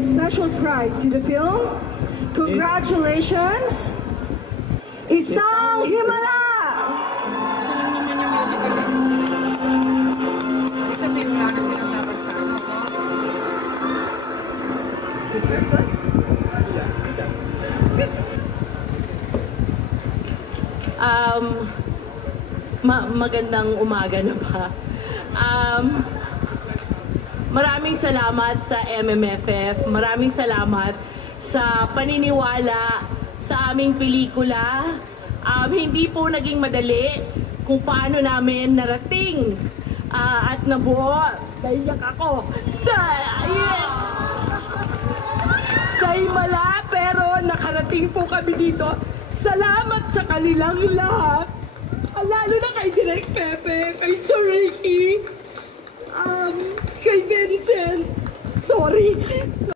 this special prize to the film. Congratulations! Isang Himala! Isa lang naman yung musical eh. Ibig sabihin wala na silang dapat sa ano, no? Magandang umaga na ba? Maraming salamat sa MMFF. Maraming salamat sa paniniwala sa aming pelikula. Hindi po naging madali kung paano namin narating at nabuo. Naiyak ako. Sa Himala, pero nakarating po kami dito. Salamat sa kanilang lahat. Lalo na kay Direk Pepe, kay Sir Ricky, kay Vincent. Sorry.